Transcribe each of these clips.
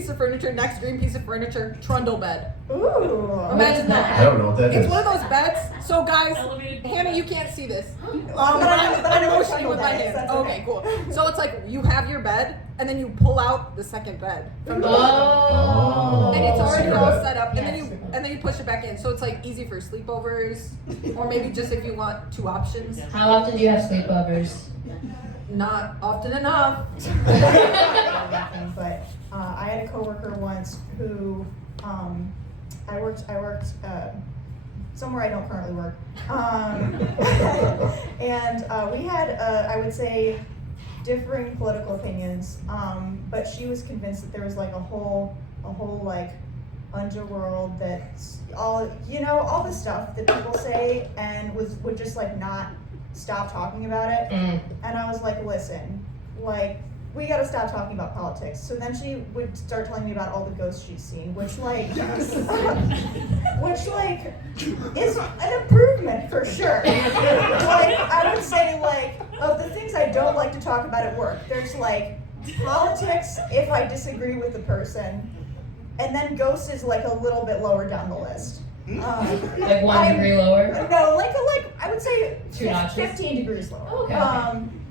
piece of furniture, next green piece of furniture, trundle bed. Ooh. Imagine that. I don't know what that is. It's one of those beds. So guys, Hannah, you can't see this. But I'm motioning with my hands. Okay, cool. So it's like you have your bed, and then you pull out the second bed from the bed. Oh. And it's already Secret all bed. set up, and then you push it back in. So it's like easy for sleepovers, or maybe just if you want two options. How often do you have sleepovers? Not often enough. But I had a coworker once who I worked somewhere I don't currently work, and we had I would say differing political opinions, but she was convinced that there was like a whole like underworld that's all the stuff that people say, and would just like not stop talking about it. And I was like, listen, like, we gotta stop talking about politics. So then she would start telling me about all the ghosts she's seen, which like is an improvement for sure. Like, I would say, like, of the things I don't like to talk about at work, there's like politics if I disagree with the person, and then ghosts is like a little bit lower down the list. Like 1 degree lower? No, like I would say 15 degrees lower. Okay.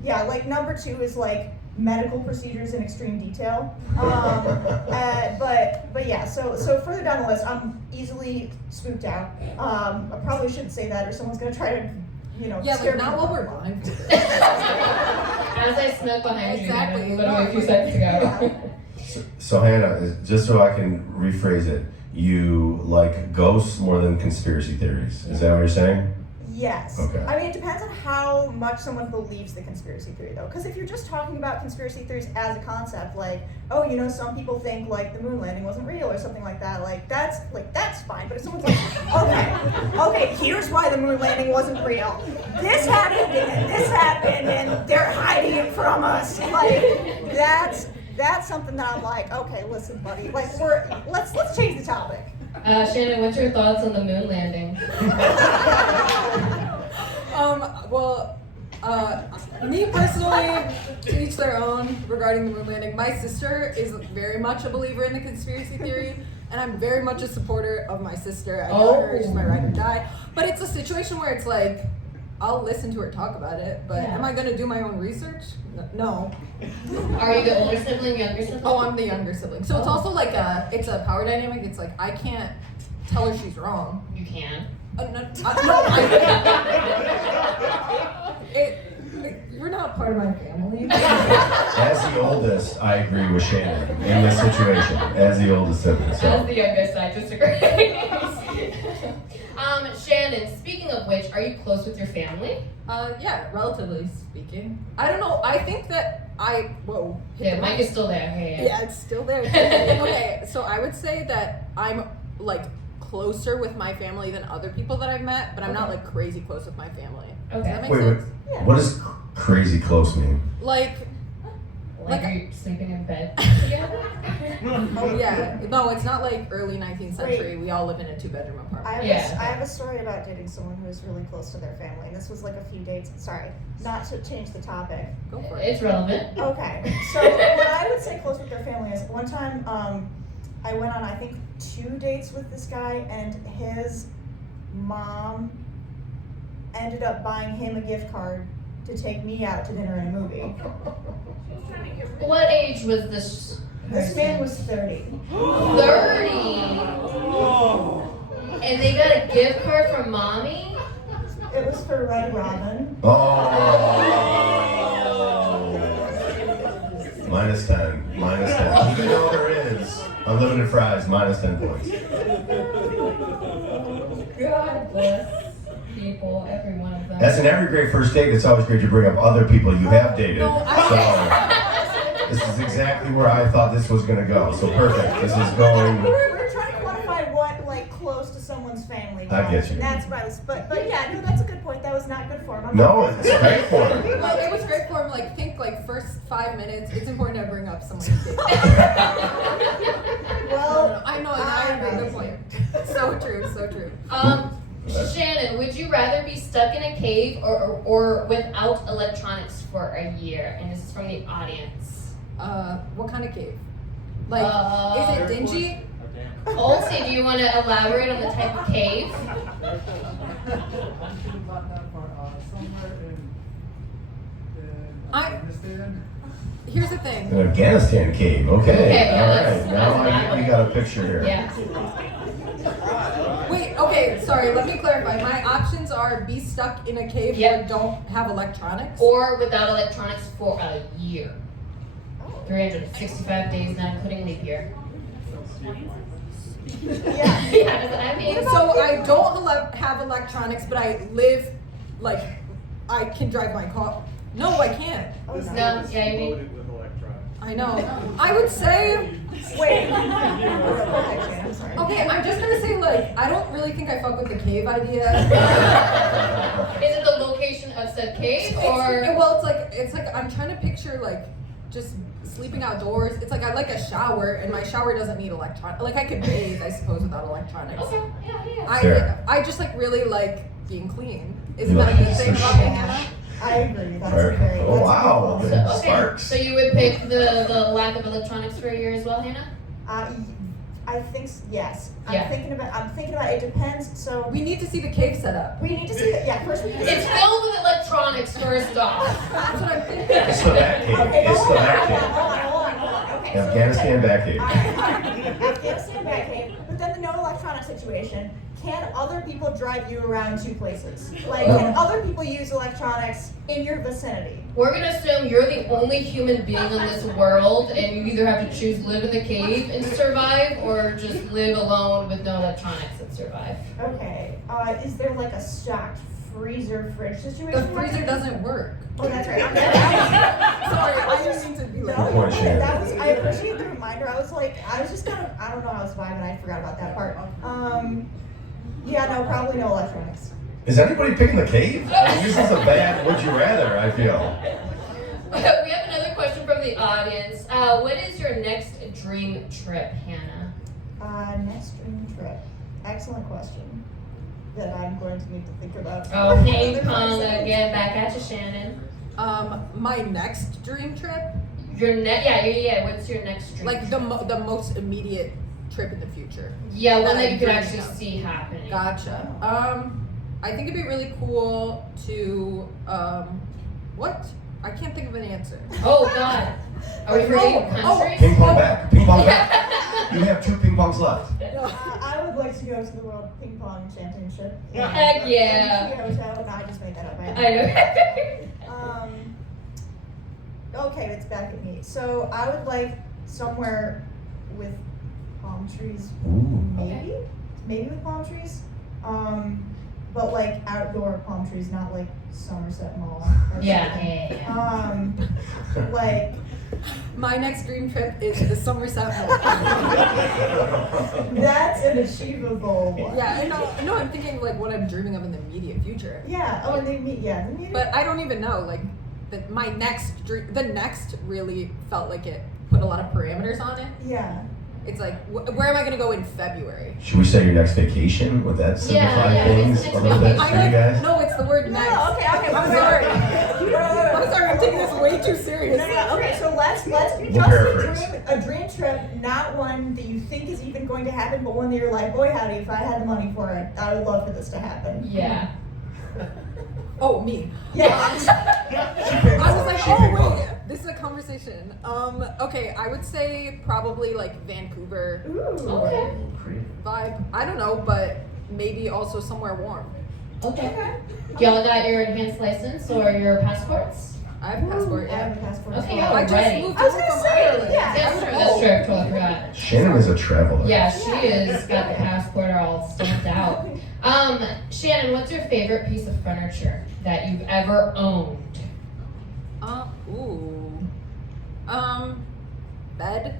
Yeah, like number 2 is like medical procedures in extreme detail. But yeah, so further down the list, I'm easily spooked out. I probably shouldn't say that, or someone's gonna try to, scare me. Not while we're blind. As I snuck behind Exactly. you, literally a few seconds ago. So Hannah, just so I can rephrase it, you like ghosts more than conspiracy theories. Is that what you're saying? Yes. Okay. I mean, it depends on how much someone believes the conspiracy theory, though. Because if you're just talking about conspiracy theories as a concept, like, oh, some people think like the moon landing wasn't real or something like that. That's fine. But if someone's like, okay, here's why the moon landing wasn't real. This happened and they're hiding it from us. Like, that's something that I'm like, okay, listen, buddy. Like, let's change the topic. Shannon, what's your thoughts on the moon landing? Me personally, to each their own regarding the moon landing. My sister is very much a believer in the conspiracy theory, and I'm very much a supporter of my sister. I love her, she's my ride or die. But it's a situation where it's like, I'll listen to her talk about it, but am I gonna do my own research? No. Are you the older sibling, younger sibling? Oh, I'm the younger sibling. So it's also like it's a power dynamic. It's like I can't tell her she's wrong. You can. You're not part of my family. As the oldest, I agree with Shannon in this situation. As the oldest sibling. So. As the youngest, I disagree. Shannon, speaking of which, are you close with your family? Yeah, relatively speaking. I don't know. I think that Yeah, the mic is still there. Hey, yeah, it's still there. Okay, so I would say that I'm like closer with my family than other people that I've met, but I'm not like crazy close with my family. Okay. Does that make Wait, sense? Yeah. What does crazy close mean? Like are you sleeping in bed together? Oh yeah. No, it's not like early 19th century. We all live in a 2-bedroom apartment. I have a story about dating someone who was really close to their family, and this was like a few dates. Sorry, not to change the topic. Go for it. It's relevant. Okay, so what I would say close with their family is one time I went on I think 2 dates with this guy, and his mom ended up buying him a gift card to take me out to dinner and a movie. What age was this? This man was 30. 30? And they got a gift card from mommy? It was for Red Robin. Oh. -10. Even though there is unlimited fries, -10 points. God bless people, every one of them. That's in every great first date. It's always great to bring up other people you have dated. This is exactly where I thought this was going to go. So perfect. This is going. We're trying to quantify what like close to someone's family was. I get you. And that's what I was. But yeah, no, that's a good point. That was not good for him. No, it's great for him. Well, it was great for him. Like, think like first 5 minutes. It's important to bring up someone you date. Well, I know, and I agree. Good point. So true. So true. Shannon, would you rather be stuck in a cave or without electronics for a year? And this is from the audience. What kind of cave? Like, is it dingy? Olsey, do you want to elaborate on the type of cave? Here's the thing. An Afghanistan cave. Okay. Okay, yeah, All that's- right. Now we got a picture here. Yeah. Wait, okay, sorry, let me clarify. My options are be stuck in a cave Yep. or don't have electronics. Or without electronics for a year. 365 days, not including leap year. Yeah. Yeah, I mean, So I don't have electronics, but I live, like, I can drive my car. No, I can't. Oh, no. no, yeah, you mean. Loaded with electronics. I know. I would say, Wait. Actually, I'm sorry. okay, I'm just gonna say, like, I don't really think I fuck with the cave idea. Is it the location of said cave or? Well, it's like I'm trying to picture, like, just sleeping outdoors. It's like I like a shower, and my shower doesn't need electronic. Like, I could bathe, I suppose, without electronics. Okay, yeah. Fair. I just, like, really like being clean. Isn't You that a like good thing sushi. about being Hannah? I agree. That's Fair. very. Oh, wow. So, Good. okay, Sparks. so you would pick the lack of electronics for a year as well, Hannah? I think yes. Yeah. I'm thinking about. It depends. So We need to see the cave setup. we need to see that. Yeah. First we need to see. It's filled with electronics first off. That's what I'm thinking. It's the back cave. Okay, It's hold the on, back hold on, cave. hold on, hold on, hold on. Okay. so Afghanistan back cave. Alright. Afghanistan back cave, but then the no electronic situation. Can other people drive you around to places? Like, can other people use electronics in your vicinity? We're gonna assume you're the only human being in this world, and you either have to choose live in the cave and survive, or just live alone with no electronics and survive. Okay. Is there like a stocked freezer fridge situation? The freezer doesn't work. Oh, that's right. Sorry, I didn't mean to be like. Good point, Shannon. That was. I appreciate the reminder. I was just kind of. I don't know. I was vibing. I forgot about that part. Yeah. No. Probably no electronics. Is anybody picking the cave? I mean, this is a bad would you rather, I feel. We have another question from the audience. What is your next dream trip, Hannah? Next dream trip. Excellent question. That I'm going to need to think about. Oh, ping pong again. Back at you, Shannon. My next dream trip, Your yeah. What's your next dream? like the most immediate trip in the future. yeah, one that that I'm you could dreaming actually of. see happening. Gotcha. I think it'd be really cool to what? I can't think of an answer. Oh God. Are we forgetting countries? Ping pong back. Ping pong back. You have 2 ping pongs left. I would like to go to the World Ping Pong Championship. Heck yeah. In Kyoto. No, I just made that up. I know. Okay, it's back at me. So I would like somewhere with palm trees, Ooh. maybe with palm trees. But like outdoor palm trees, not like Somerset Mall. or Yeah. something. Like My next dream trip is the Somerset Mall. that's an achievable one. Yeah, I know. I'm thinking like what I'm dreaming of in the immediate future. Yeah. Oh, and they meet. Yeah. They meet. But I don't even know. Like, my next dream, the next really felt like it put a lot of parameters on it. Yeah. It's like, where am I gonna go in February? Should we say your next vacation? Would that simplify yeah, things next a little bit vacation. for you guys? No, it's the word next. Okay. I'm sorry. I'm sorry. I'm taking this way too serious. No, okay, so let's We'll just paraphrase. a dream trip, not one that you think is even going to happen, but one that you're like, boy howdy, if I had the money for it, I would love for this to happen. Yeah. Oh, me. Yeah. I was like, oh wait, this is a conversation. Okay, I would say probably like Vancouver Ooh. Okay. vibe. I don't know, but maybe also somewhere warm. Okay. Y'all got your enhanced license or your passports? I have a passport. I have Yeah. a passport. Okay, as well. I just Already. moved I was over gonna from say, Ireland. yeah. That's true. That's true. I totally forgot. Shannon is a traveler. Yeah, she is got the passport all stamped out. Shannon, what's your favorite piece of furniture that you've ever owned? Bed.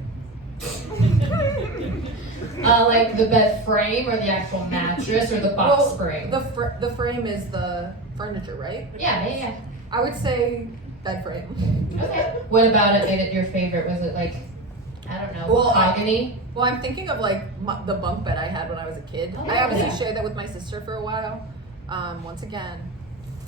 Like the bed frame or the actual mattress or the box spring? The frame is the furniture, right? Yeah. I would say bed frame. Okay. What about it made it your favorite? Was it like, I don't know, Well, mahogany? Well, I'm thinking of like the bunk bed I had when I was a kid. Oh, I obviously yeah. shared that with my sister for a while. Once again,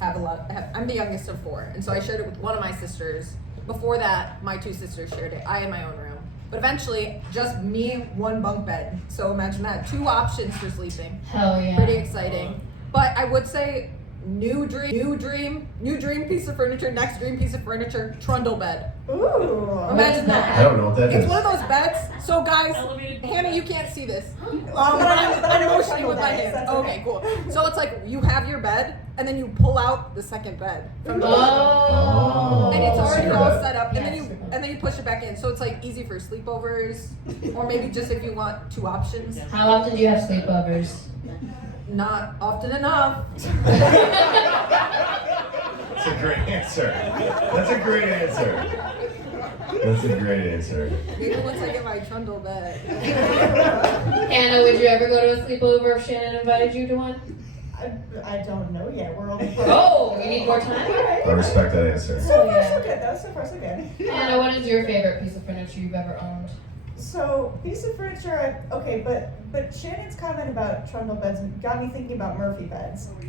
I'm the youngest of 4, and so I shared it with one of my sisters. Before that, my 2 sisters shared it. I had my own room. But eventually, just me, one bunk bed. So imagine that. 2 options for sleeping. Hell yeah. Pretty exciting. But I would say new dream piece of furniture, next dream piece of furniture, trundle bed. Ooh. Imagine I that. don't know what that It's is. one of those beds. So guys, Elevated. Hannah, you can't see this. But I'm motioning with my bed, hands. that's Okay, cool. So it's like you have your bed, and then you pull out the second bed from the bed. Oh. And it's already Super all bed. set up, Yes. and then you push it back in. So it's like easy for sleepovers, or maybe just if you want 2 options. How often do you have sleepovers? Not often enough. That's a great answer. That's a great answer. That's a great answer. Maybe once I get my trundle bed. Hannah, would you ever go to a sleepover if Shannon invited you to one? I don't know yet. We're only. Oh, you need more time? Alright. I respect that answer. So far, so good. That was so far, so good. Hannah, what is your favorite piece of furniture you've ever owned? So, piece of furniture, okay, but Shannon's comment about trundle beds got me thinking about Murphy beds, which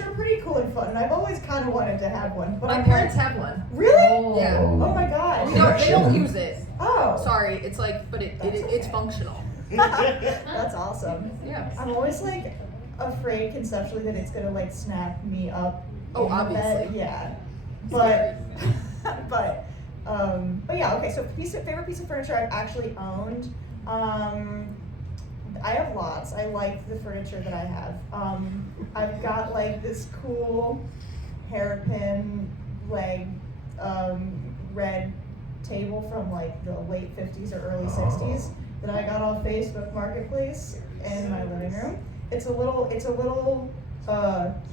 are pretty cool and fun. And I've always kind of wanted to have one, but My I'm parents have one. really? Oh. Yeah. Oh my gosh. No, they don't use it. Oh, Sorry, it's like, but it's functional. that's awesome. Yeah. I'm always like afraid conceptually that it's gonna like snap me up. Oh, in the bed. obviously. Yeah, but but yeah. Okay, so favorite piece of furniture I've actually owned. I have lots. I like the furniture that I have. I've got like this cool hairpin leg red table from like the late 50s or early 60s that I got on Facebook Marketplace in my living room. It's a little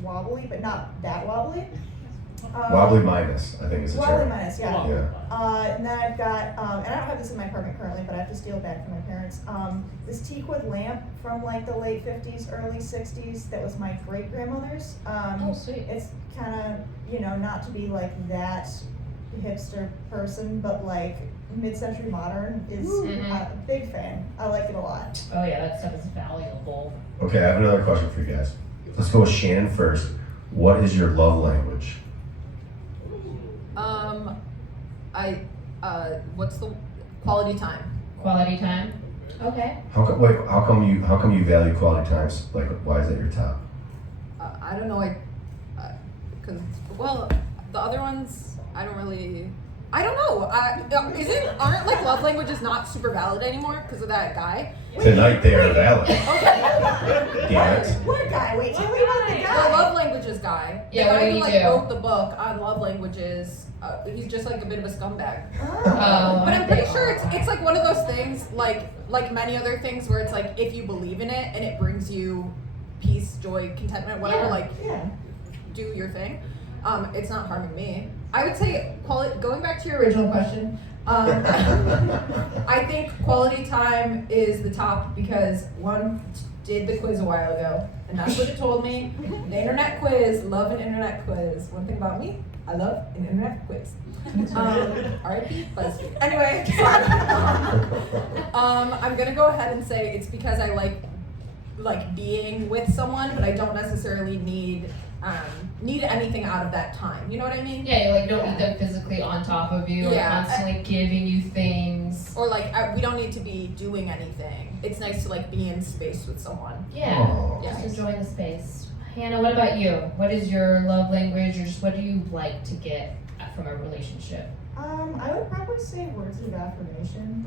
wobbly, but not that wobbly. Wobbly minus, I think is the Wobbly term. minus, yeah. Yeah. And then I've got, and I don't have this in my apartment currently, but I have to steal it back from my parents. This teakwood lamp from like the late 50s, early 60s that was my great grandmother's. Oh, sweet. It's kind of, not to be like that hipster person, but like mid-century modern is a big fan. I like it a lot. Oh yeah, that stuff is valuable. Okay, I have another question for you guys. Let's go with Shannon first. What is your love language? What's the quality time? Quality time. Okay. How come you value quality times? Like, why is that your top? I don't know. Cause the other ones I don't really. I don't know. Aren't like love languages not super valid anymore because of that guy? Tonight they are valid. Okay. Damn it. What guy? Wait, tell me about the The guy. love languages guy. Yeah, the what guy did who he like do? wrote the book on love languages. He's just like a bit of a scumbag. Oh. But I'm pretty sure it's like one of those things, like many other things, where it's like if you believe in it and it brings you peace, joy, contentment, whatever, Yeah. like Yeah. do your thing. It's not harming me. I would say going back to your original question. I think quality time is the top because one did the quiz a while ago, and that's what it told me. The internet quiz, love an internet quiz. One thing about me, I love an internet quiz. R.I.P. BuzzFeed. Anyway, I'm gonna go ahead and say it's because I like being with someone, but I don't necessarily need anything out of that time. You know what I mean? Yeah, you like don't need them physically on top of you or Yeah. constantly giving you things. Or like we don't need to be doing anything. It's nice to like be in space with someone. Yeah, Oh. just enjoying the space. Hannah, what about you? What is your love language, or just what do you like to get from a relationship? I would probably say words of affirmation.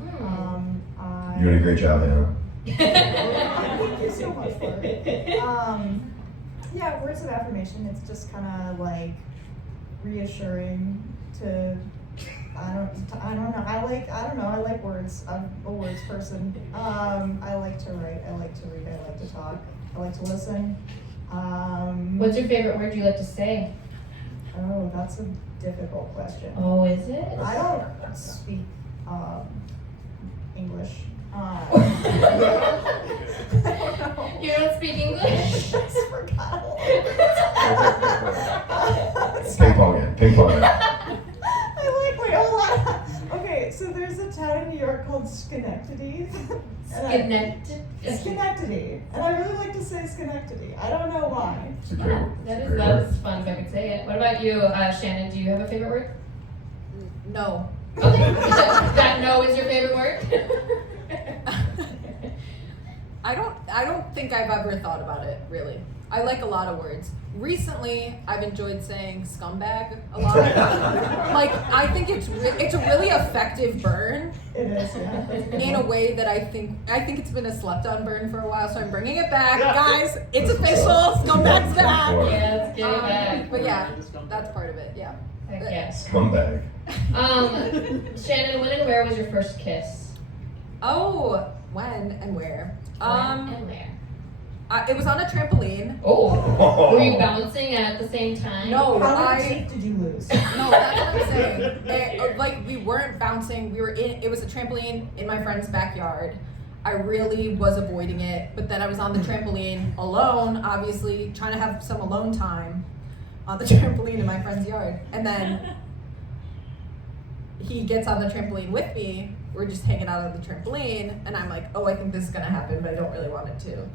You're doing a great job, Hannah. Thank you so much for it. Yeah, words of affirmation. It's just kind of like reassuring to. I don't know. I like words. I'm a words person. I like to write. I like to read. I like to talk. I like to listen. What's your favorite word you like to say? Oh, that's a difficult question. Oh, is it? I don't speak English. I don't know. You don't speak English? I just forgot. Ping pong it. Wait, hold on. Okay, so there's a town in New York called Schenectady. Schenectady. And I really like to say Schenectady. I don't know why. It's a great word. That is fun if I could say it. What about you, Shannon? Do you have a favorite word? No. Okay. That no is your favorite word? I don't think I've ever thought about it, really. I like a lot of words. Recently, I've enjoyed saying scumbag a lot. Like, I think it's a really effective burn. It is, yeah. In a way that I think it's been a slept on burn for a while, so I'm bringing it back, guys. It's official. Scumbag's back. Yeah, let's get it back. But yeah, that's part of it. Yeah. Heck yes. Scumbag. Shannon, when and where was your first kiss? Oh, when and where? When and where? It was on a trampoline. Oh. Were you bouncing at the same time? No, How many teeth did you lose? No, that's what I'm saying. Like, we weren't bouncing. It was a trampoline in my friend's backyard. I really was avoiding it, but then I was on the trampoline alone, obviously, trying to have some alone time on the trampoline in my friend's yard. And then he gets on the trampoline with me. We're just hanging out on the trampoline, and I'm like, oh, I think this is gonna happen, but I don't really want it to.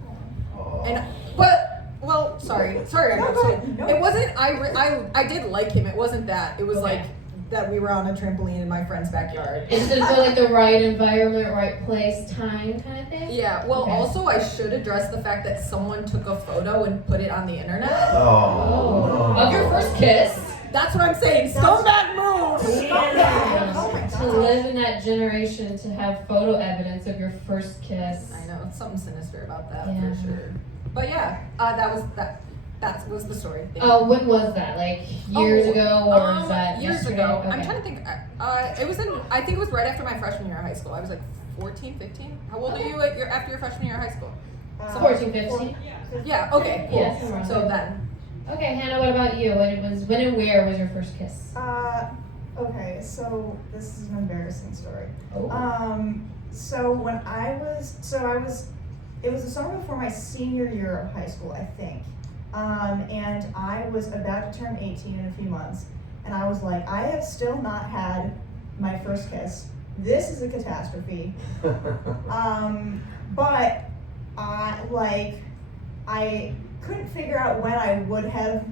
Sorry. It wasn't. I did like him. It wasn't that. It was like that we were on a trampoline in my friend's backyard. Is it like the right environment, right place, time kind of thing? Yeah. Well, also I should address the fact that someone took a photo and put it on the internet. Oh. Of your first kiss? That's what I'm saying. Scumbag move. To live in that generation, to have photo evidence of your first kiss. I know, it's something sinister about that Yeah. for sure. But yeah, that was the story. Oh, when was that? Like years ago, or was that years yesterday? ago? Okay. I'm trying to think. It was I think it was right after my freshman year of high school. I was like 14, 15. How old are you after your freshman year of high school? 14, 15? Yeah. Okay. Cool. Yeah, somewhere So around then. Okay, Hannah, what about you? When and where was your first kiss? Okay, so this is an embarrassing story. Oh. So when it was the summer before my senior year of high school, I think. And I was about to turn 18 in a few months. And I was like, I have still not had my first kiss. This is a catastrophe. But I couldn't figure out when I would have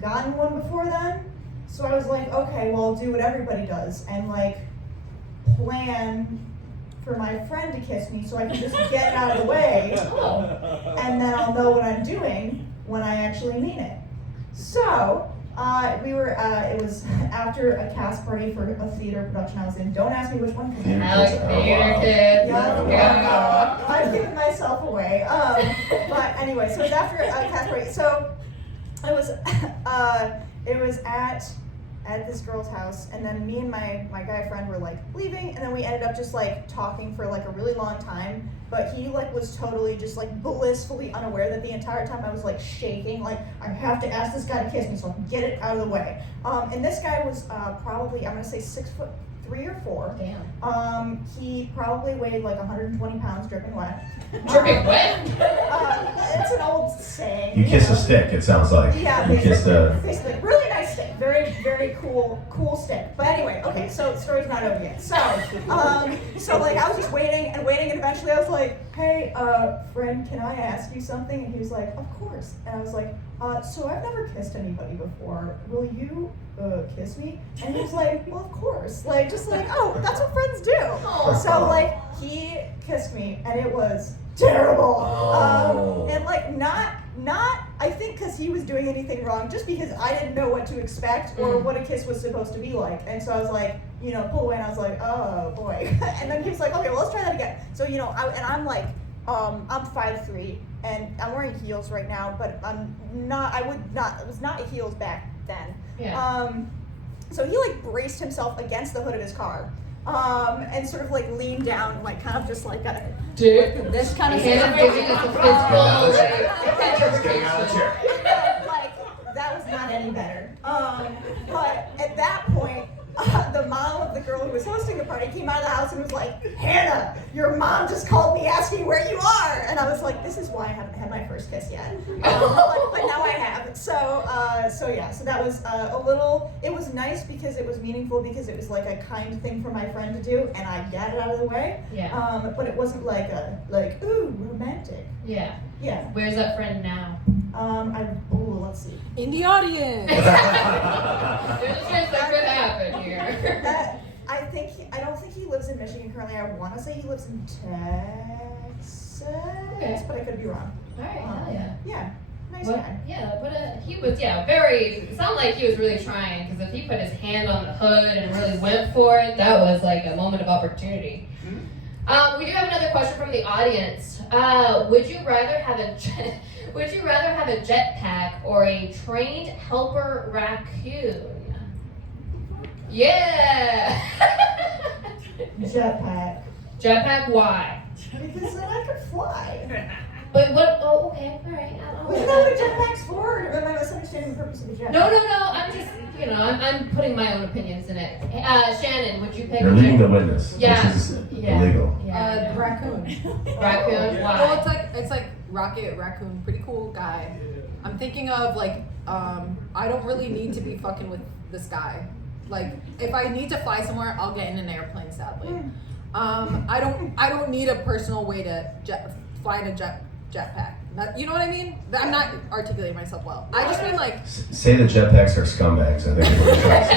gotten one before then. So I was like, okay, well, I'll do what everybody does and like plan for my friend to kiss me so I can just get it out of the way, and then I'll know what I'm doing when I actually mean it. So it was after a cast party for a theater production I was in. Don't ask me which one. Theater kids. Yeah, I've given myself away. But anyway, so it was after a cast party. So it was at this girl's house, and then me and my guy friend were like leaving, and then we ended up just like talking for like a really long time, but he like was totally just like blissfully unaware that the entire time I was like shaking, like I have to ask this guy to kiss me so I can get it out of the way. And this guy was probably, I'm gonna say 6'3" or 4. Damn. He probably weighed like 120 pounds, dripping wet. Dripping wet? It's an old saying. You kiss a stick, it sounds like. Yeah, You kissed a... basically, really nice stick, very, very cool stick. But anyway, okay, so the story's not over yet. So like I was just waiting, and eventually I was like, hey, friend, can I ask you something? And he was like, of course. And I was like, so I've never kissed anybody before. Will you kiss me? And he was like, well, of course. Like, just like, oh, that's what friends do. So like he kissed me, and it was terrible. And like not I think because he was doing anything wrong, just because I didn't know what to expect or what a kiss was supposed to be like. And so I was like, pull away, and I was like, oh boy. And then he was like, okay, well, let's try that again. So I'm like, I'm 5'3", and I'm wearing heels right now, but it was not heels back then. Yeah. So he like braced himself against the hood of his car. And sort of like leaned down, like kind of just like a this kind of Hannah giving us a physical Getting out of the chair. like that was not any better. But at that point, the mom of the girl who was hosting the party came out of the house and was like, Hannah, your mom just called me asking where you are. And I was like, this is why I haven't had my first kiss yet. But now I have. So that was it was nice because it was meaningful, because it was like a kind thing for my friend to do, and I got it out of the way. Yeah. But it wasn't like ooh, romantic. Yeah. Yeah. Where's that friend now? Let's see. In the audience. There's a chance that could happen here. I don't think he lives in Michigan currently. I want to say he lives in Texas, but I could be wrong. All right, hell yeah. Yeah, nice What- guy. Yeah, but he was, very, it sounded like he was really trying, because if he put his hand on the hood and really went for it, that was like a moment of opportunity. We do have another question from the audience. Would you rather have a jetpack or a trained helper raccoon? Yeah! Jetpack. Jetpack, why? Because then I could fly. But what, oh, okay, alright. Well, you know what a jetpack's for? Or am I misunderstanding the purpose of a jetpack? No, I'm just, I'm putting my own opinions in it. Shannon, would you pick You're a leading the jetpack? witness, Yeah. which is Yeah. illegal. Yeah. The raccoon. Raccoon, why? Well, it's like Rocket Raccoon, pretty cool guy. I'm thinking of I don't really need to be fucking with the sky. Like, if I need to fly somewhere, I'll get in an airplane. Sadly, I don't need a personal way to fly in a jetpack. You know what I mean? I'm not articulating myself well. I just mean like. Say the jetpacks are scumbags, I think is what you're trying to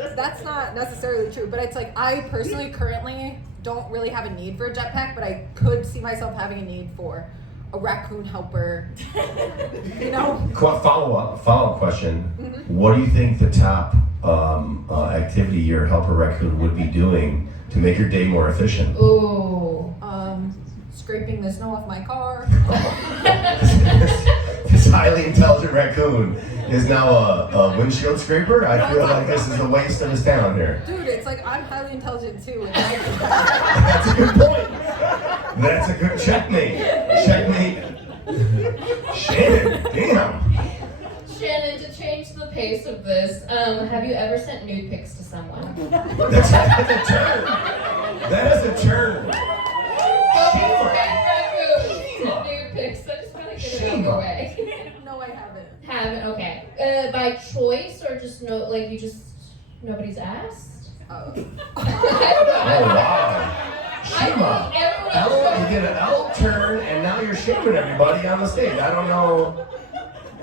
say. That's not necessarily true, but it's like I personally currently don't really have a need for a jetpack, but I could see myself having a need for a raccoon helper. You know? Follow-up question. Mm-hmm. What do you think the top activity your helper raccoon would be doing to make your day more efficient? Ooh. Scraping the snow off my car. This highly intelligent raccoon is now a windshield scraper? I feel like this is a waste of his talent here. Dude, it's like I'm highly intelligent too. And That's a good point. That's a good checkmate. Checkmate. Shannon, damn. Shannon, to change the pace of this, have you ever sent nude pics to someone? That's a turn. That is a turn. Nude pics. I just want to get it out of the way. no, I haven't. Haven't? Okay. By choice or just nobody's asked? Oh. I don't know. Oh, wow. Shima. You did an L turn, and now you're shaming everybody on the stage. I don't know.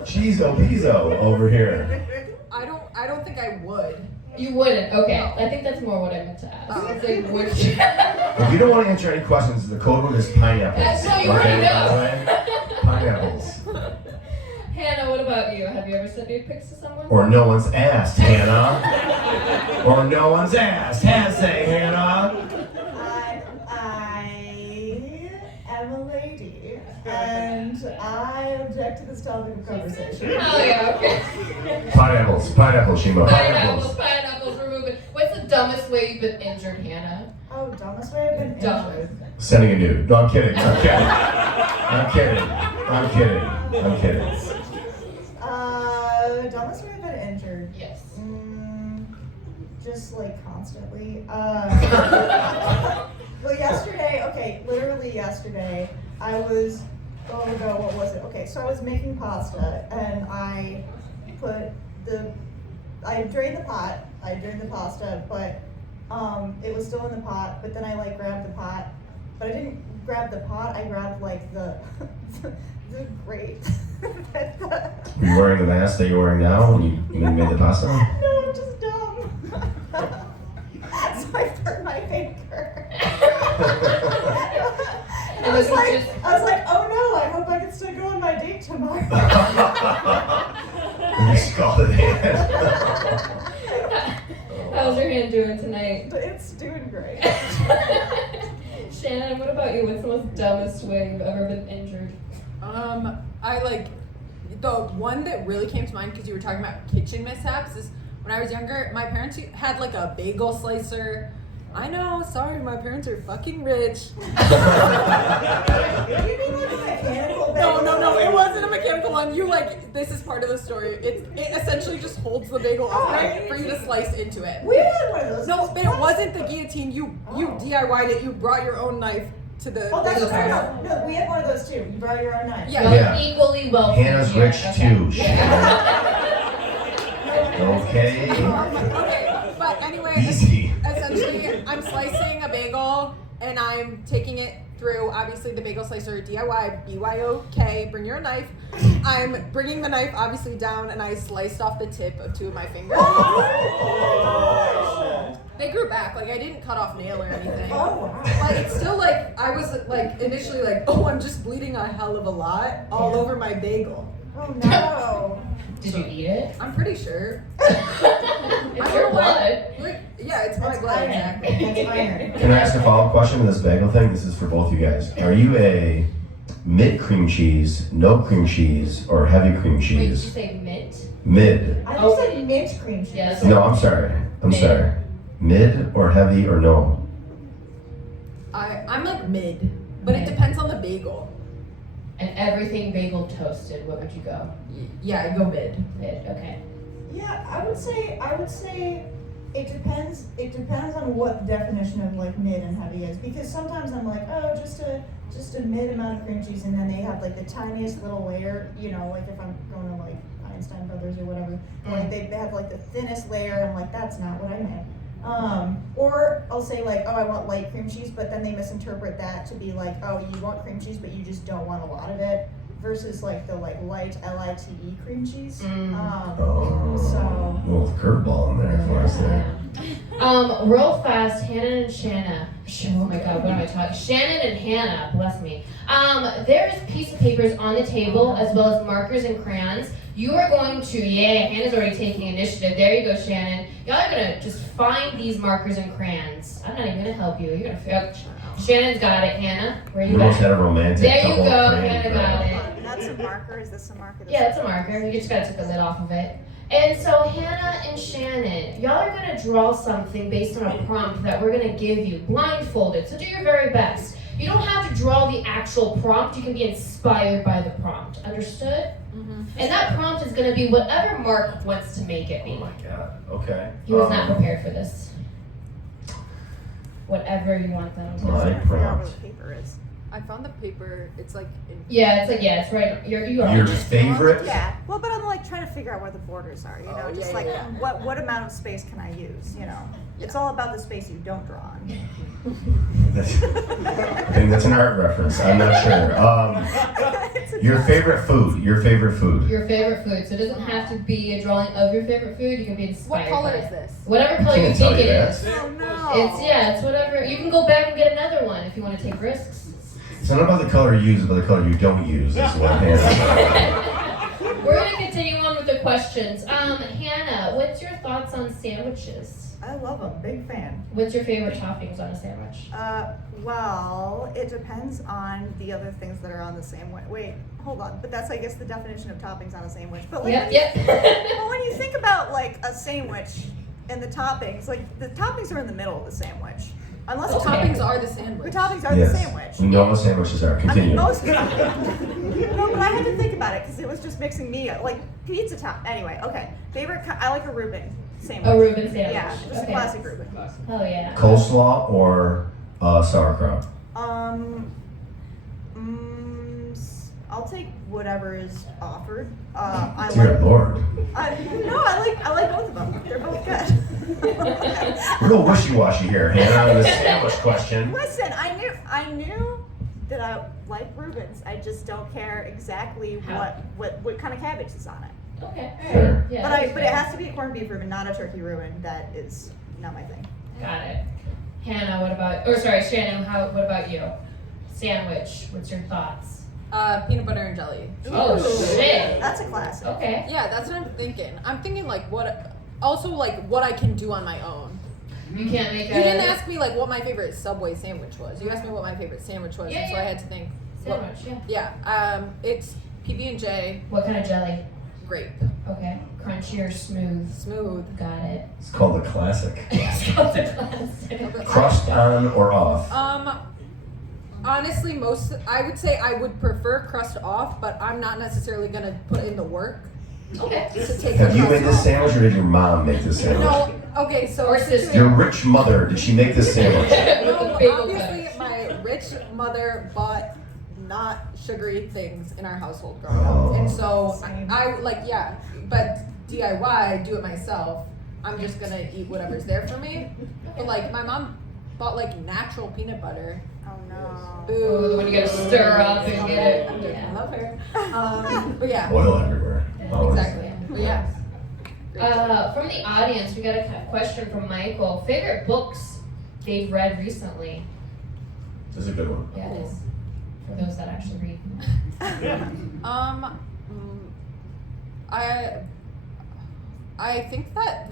Cheezo Pizzo over here. I don't think I would. You wouldn't? Okay. No. I think that's more what I meant to ask. Oh. It's like, would you? If you don't want to answer any questions, the code word is pineapples. No, you already know. by the way? Pineapples. Hannah, what about you? Have you ever sent nude pics to someone? Or no one's asked, Hannah. Or no one's asked, has they, Hannah? I am a lady, and I object to this topic of conversation. Oh yeah, okay. Pineapples, Shima, pineapples. Pineapples, remove it. What's the dumbest way you've been injured, Hannah? Oh, dumbest way I've been Dumb. injured. Sending a nude. No, I'm kidding. Dumbest way I've been injured. Yes. Just like constantly. Well, literally yesterday, I was, what was it? Okay, so I was making pasta, and I drained the pasta, but it was still in the pot, but then I grabbed the pot, but I didn't grab the pot, I grabbed the grate. Were you wearing the mask that you're wearing now when you made the pasta? No, I'm just dumb. So I burned my finger. And I was like, oh no, I hope I can still go on my date tomorrow. You scalded hand. How's your hand doing tonight? It's doing great. Shannon, what about you? What's the most dumbest way you've ever been injured? The one that really came to mind because you were talking about kitchen mishaps is when I was younger, my parents had a bagel slicer. I know, sorry, my parents are fucking rich. You mean a mechanical bagel? No, it wasn't a mechanical one. This is part of the story. It essentially just holds the bagel upright for you to slice into it. We had one of those. No, but it wasn't the guillotine. You DIY'd it. You brought your own knife to the. Oh, that's bagel fair slicer. enough. No, we had one of those too. You brought your own knife. Yeah. Well, equally well. Hannah's rich too. Okay. Okay, but anyway, Easy. essentially, I'm slicing a bagel and I'm taking it through, obviously, the bagel slicer, DIY, BYOK, bring your knife. I'm bringing the knife, obviously, down, and I sliced off the tip of 2 of my fingers. They grew back, like, I didn't cut off nail or anything. Oh, wow. But it's still, like, I was, like, initially like, oh, I'm just bleeding a hell of a lot all over my bagel. Oh no. Did you eat it? I'm pretty sure. It's your blood. Like, yeah, it's my That's blood, iron. exactly. That's iron. Can I ask a follow-up question to this bagel thing? This is for both you guys. Are you a mid cream cheese, no cream cheese, or heavy cream Wait, did you cheese? say mint? Mid. I just said mint cream cheese. Yes. No, I'm sorry. I'm Mid. sorry. Mid or heavy or no? I'm like mid, but it depends on the bagel. And everything bagel toasted, what would you go? Yeah, I go mid. Mid, okay. Yeah, I would say it depends on what the definition of like mid and heavy is, because sometimes I'm like, oh, just a mid amount of cream cheese, and then they have like the tiniest little layer, you know, like if I'm going to like Einstein Brothers or whatever, like they have like the thinnest layer. I'm like, that's not what I meant. Or I'll say like, oh, I want light cream cheese, but then they misinterpret that to be like, oh, you want cream cheese, but you just don't want a lot of it, versus like the like light LITE cream cheese. So A little curveball in there for us there. Real fast, Hannah and Shanna. Oh my God, what am I talking? Shannon and Hannah, bless me. There's piece of papers on the table as well as markers and crayons. You are going to, Hannah's already taking initiative. There you go, Shannon. Y'all are gonna just find these markers and crayons. I'm not even gonna help you. You're gonna figure out. Shannon's got it. Hannah, where you We almost at? had a romantic There you couple go, of frames, Hannah right? got it. that's a marker. Is this a marker? Yeah, it's a marker. You just gotta take the lid off of it. And so Hannah and Shannon, y'all are gonna draw something based on a prompt that we're gonna give you, blindfolded. So do your very best. You don't have to draw the actual prompt. You can be inspired by the prompt. Understood? And that prompt is gonna be whatever Mark wants to make it Oh be. my god. Okay. He was not prepared for this. Whatever you want them to. My prompt. paper is. I found the paper. It's like Yeah, it's right. You are. Your favorite? Yeah, well, but I'm like trying to figure out where the borders are, you know, Oh, just yeah, like yeah. what amount of space can I use, you know? It's all about the space you don't draw on. I think that's an art reference. I'm not sure. Your favorite food. Your favorite food. Your favorite food. So it doesn't have to be a drawing of your favorite food. You can be inspired. what color by is it. this? Whatever color you Can't tell think you it that. is. Oh no! It's whatever. You can go back and get another one if you want to take risks. It's not about the color you use, but the color you don't use. Is what Hannah. We're gonna continue on with the questions. Hannah, what's your thoughts on sandwiches? I love them, big fan. What's your favorite toppings on a sandwich? Well, it depends on the other things that are on the sandwich. Wait, hold on, but that's I guess the definition of toppings on a sandwich. But like, Yep. well, when you think about like a sandwich and the toppings, like the toppings are in the middle of the sandwich, unless The the toppings are the sandwich. The toppings are Yes. the sandwich. We know what sandwiches are. I mean, Continue. most. No, but I had to think about it because it was just mixing me up. Like pizza top. Anyway, okay. Favorite. I like a Reuben sandwich. A Reuben sandwich. Yeah, just Okay. a classic Reuben. Oh yeah. Coleslaw or sauerkraut? I'll take whatever is offered. Dear Lord. I like both of them. They're both good. We're a little wishy-washy here, Hannah, on the sandwich question. Listen, I knew that I like Reubens. I just don't care exactly what kind of cabbage is on it. Okay. Sure. Yeah. But it has to be a corned beef Reuben, not a turkey Reuben. That is not my thing. Got it. Hannah, what about? Or sorry, Shannon. What about you? Sandwich. What's your thoughts? Peanut butter and jelly. Oh shit. That's a classic. Okay. Yeah, that's what I'm thinking. I'm thinking like what I can do on my own. You can't make a You didn't ask me like what my favorite Subway sandwich was. You asked me what my favorite sandwich was, Yeah, and so yeah. I had to think. sandwich. Yeah. It's PB&J What kind of jelly? grape, Okay. Crunchy or smooth? smooth. Got it. It's called the classic. It's called the classic. Crust on or off? Honestly, I would say I would prefer crust off, but I'm not necessarily gonna put in the work Okay. to take Have the you crust made this off. sandwich or did your mom make this sandwich? No. Okay, so Or sister. Your rich mother, did she make this sandwich? No, Bagel obviously cut. my rich mother bought not sugary things in our household growing up, and so I like but DIY, do it myself. I'm just gonna eat whatever's there for me. But like my mom bought like natural peanut butter, Oh no. Boo. When you gotta stir up and get it. I'm joking. I Yeah. love her. But yeah. Oil everywhere. Always. Exactly. But yeah. From the audience, we got a question from Michael. Favorite books they've read recently? This is a good one. Yeah, it is. For those that actually read. I think that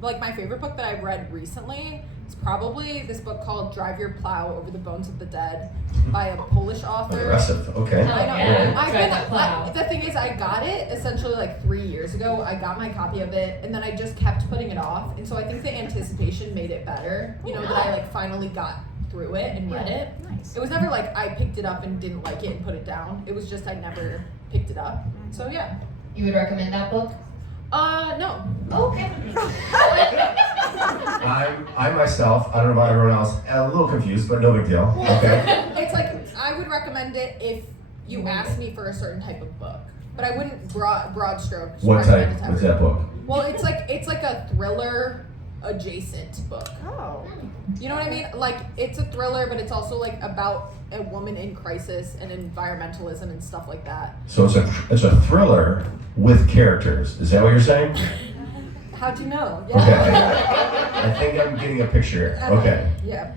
like my favorite book that I've read recently is probably this book called Drive Your Plow Over the Bones of the Dead by a Polish author. Aggressive. Okay. Oh, I know. yeah. I've Drive been, that plow. the thing is, I got it essentially like 3 years ago. I got my copy of it, and then I just kept putting it off. And so I think the anticipation made it better. You know, that I like finally got through it and read it. Nice. It was never like I picked it up and didn't like it and put it down. It was just I never picked it up. So yeah. You would recommend that book? No. Okay. I myself, I don't know about everyone else, a little confused, but no big deal. Okay. It's like I would recommend it if you asked me for a certain type of book, but I wouldn't broad strokes. What recommend type? it to What's that book? Well, it's like a thriller adjacent book. Oh. You know what I mean? Like it's a thriller, but it's also like about a woman in crisis and environmentalism and stuff like that. So it's a thriller with characters. Is that what you're saying? How'd you know? Okay. I think I'm getting a picture. Okay. Yeah.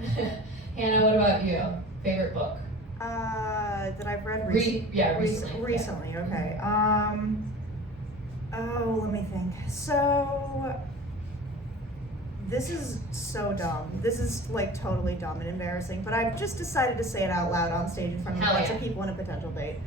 Hannah, what about you? Favorite book? That I've read recently. Recently. Recently, okay. Oh, let me think. So, this is so dumb. This is like totally dumb and embarrassing, but I've just decided to say it out loud on stage in front of Hell a bunch yeah. of people in a potential date.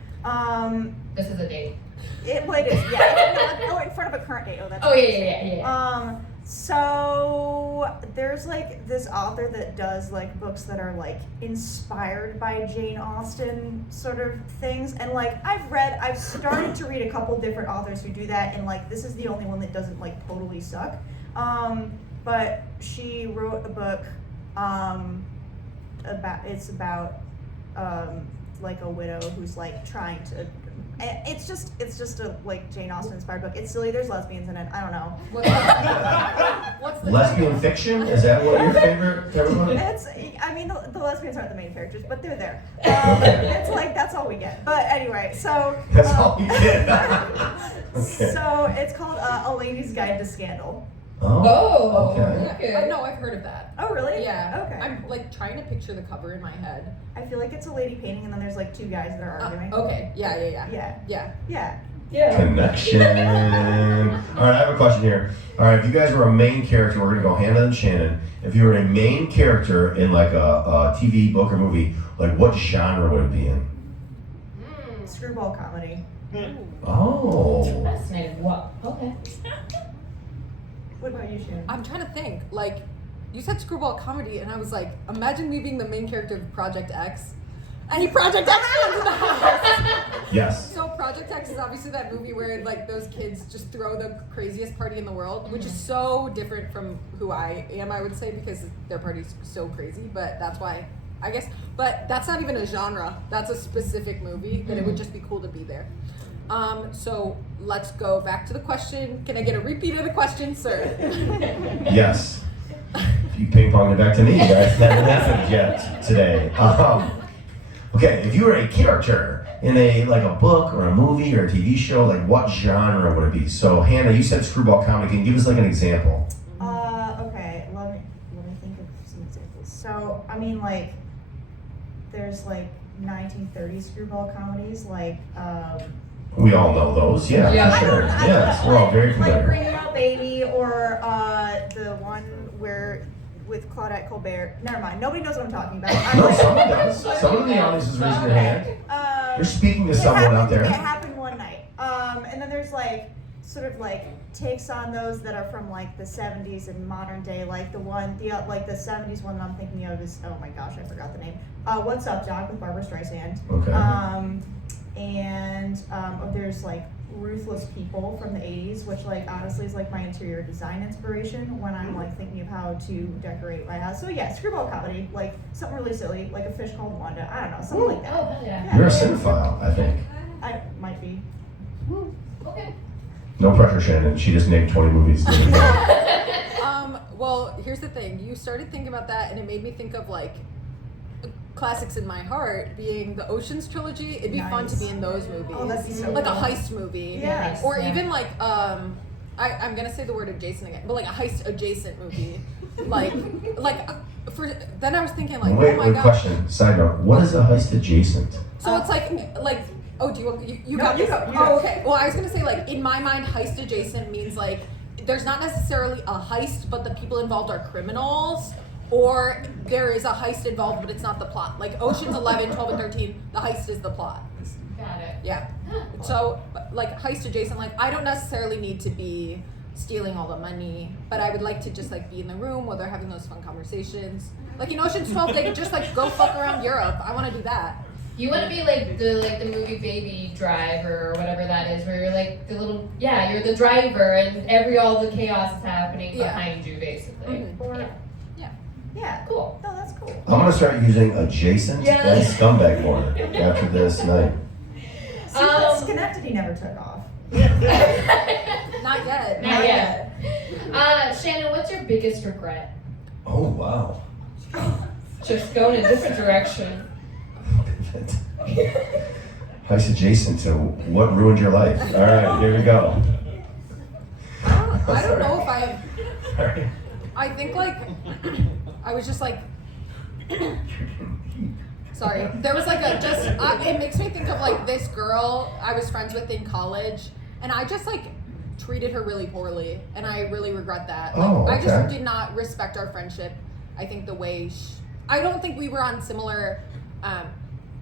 This is a date. It is, yeah. No, in front of a current date. Oh, that's Oh, yeah. So there's like this author that does like books that are like inspired by Jane Austen sort of things, and like I've started to read a couple different authors who do that, and like this is the only one that doesn't like totally suck. But she wrote a book about like a widow who's like trying to. It's just a like Jane Austen inspired book. It's silly. There's lesbians in it. I don't know. What's the Lesbian fiction? Is that what your favorite one? I mean, the lesbians aren't the main characters, but they're there. Okay. It's like that's all we get. But anyway, so That's all you get. Okay. so it's called A Lady's Guide to Scandal. Oh, Okay. okay. No, I've heard of that. Oh, really? Yeah. Okay. I'm like trying to picture the cover in my head. I feel like it's a lady painting, and then there's like two guys that are arguing. Okay. Yeah. Yeah. Yeah. Connection. All right, I have a question here. All right, if you guys were a main character, we're gonna go Hannah and Shannon. If you were a main character in like a TV, book, or movie, like what genre would it be in? Screwball comedy. Oh. Fascinating. What? Okay. What about you, Shannon? I'm trying to think. Like, you said screwball comedy, and I was like, imagine me being the main character of Project X. Any Project X fans in the house? Yes. So Project X is obviously that movie where like those kids just throw the craziest party in the world, which is so different from who I am, I would say, because their party's so crazy. But that's why, I guess. But that's not even a genre. That's a specific movie that it would just be cool to be there. So let's go back to the question. Can I get a repeat of the question, sir? Yes. You ping ponged it back to me. That hasn't happened yet today. Okay, if you were a character in a book or a movie or a TV show, like what genre would it be? So Hannah, you said screwball comedy. Can you give us like an example? Okay. Let me think of some examples. So I mean, like, there's like 1930s screwball comedies, like. We all know those. Yeah, Yeah. for sure. I don't Yes, know, we're all very like familiar. Bring It On Baby, or the one where with Claudette Colbert. Never mind. Nobody knows what I'm talking about. No, someone does. Someone in the audience is raising their hand. You're speaking to someone out there. It happened one night. And then there's like sort of like takes on those that are from like the 70s and modern day, like the 70s one that I'm thinking of is, oh my gosh, I forgot the name. What's Up, Doc, with Barbara Streisand. Okay. There's like Ruthless People from the 80s, which like honestly is like my interior design inspiration when I'm like thinking of how to decorate my house. So yeah, screwball comedy, like something really silly, like A Fish Called Wanda. I don't know, something like that. Oh, hell yeah. You're a cinephile, I think. I might be. Okay. No pressure, Shannon. She just named 20 movies. Well, here's the thing. You started thinking about that, and it made me think of like classics in my heart being the Ocean's trilogy. It'd be fun to be in those movies. Oh, that'd be so like a cool. heist movie. Yes. Or Yeah. even like I'm gonna say the word adjacent again, but like a heist adjacent movie. like for then I was thinking like, Wait, oh my wait, god. question. Side note. What is a heist adjacent? So it's like oh, do you want you No, got you this? go, you Oh, go. okay. Well, I was gonna say like in my mind, heist adjacent means like there's not necessarily a heist, but the people involved are criminals, or there is a heist involved, but it's not the plot. Like Ocean's 11, 12, and 13, the heist is the plot. Got it. Yeah. So like heist adjacent, like I don't necessarily need to be stealing all the money, but I would like to just like be in the room while they're having those fun conversations. Like in Ocean's 12, they could just like go fuck around Europe. I want to do that. You want to be like the movie Baby Driver or whatever that is, where you're like the little you're the driver and all the chaos is happening Yeah. behind you basically. Mhm. Or, yeah. Cool. No, that's cool. I'm gonna start using adjacent Yeah. and scumbag more after this night. See, but Schenectady never took off. Not yet. Not yet. Shannon, what's your biggest regret? Oh wow. Just going a different direction. Heist adjacent to what ruined your life. All right, here we go. I don't know if I have. Sorry. I think like I was just like sorry. There was like a just it makes me think of like this girl I was friends with in college, and I just like treated her really poorly, and I really regret that. Like, Oh, I okay. just did not respect our friendship. I think the way I don't think we were on similar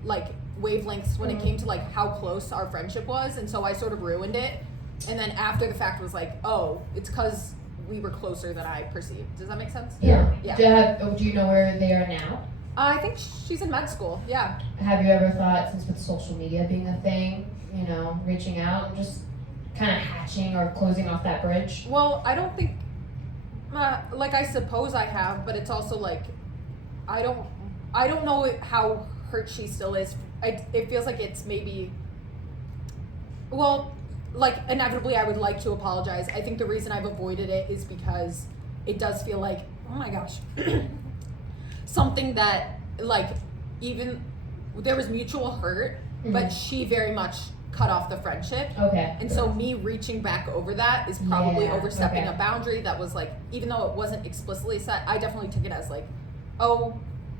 like wavelengths when it came to like how close our friendship was, and so I sort of ruined it. And then after the fact was like, oh, it's because we were closer than I perceived. Does that make sense? Yeah. Yeah. Do you know where they are now? I think she's in med school. Yeah. Have you ever thought, since with social media being a thing, reaching out and just kind of hatching or closing off that bridge? Well, I don't think, like I suppose I have, but it's also like, I don't know how hurt she still is. It feels like it's maybe, well, like inevitably I would like to apologize. I think the reason I've avoided it is because it does feel like, oh my gosh, something that like even there was mutual hurt, but she very much cut off the friendship. Okay. And so me reaching back over that is probably Yeah, overstepping okay. a boundary that was like, even though it wasn't explicitly set, I definitely took it as like, oh,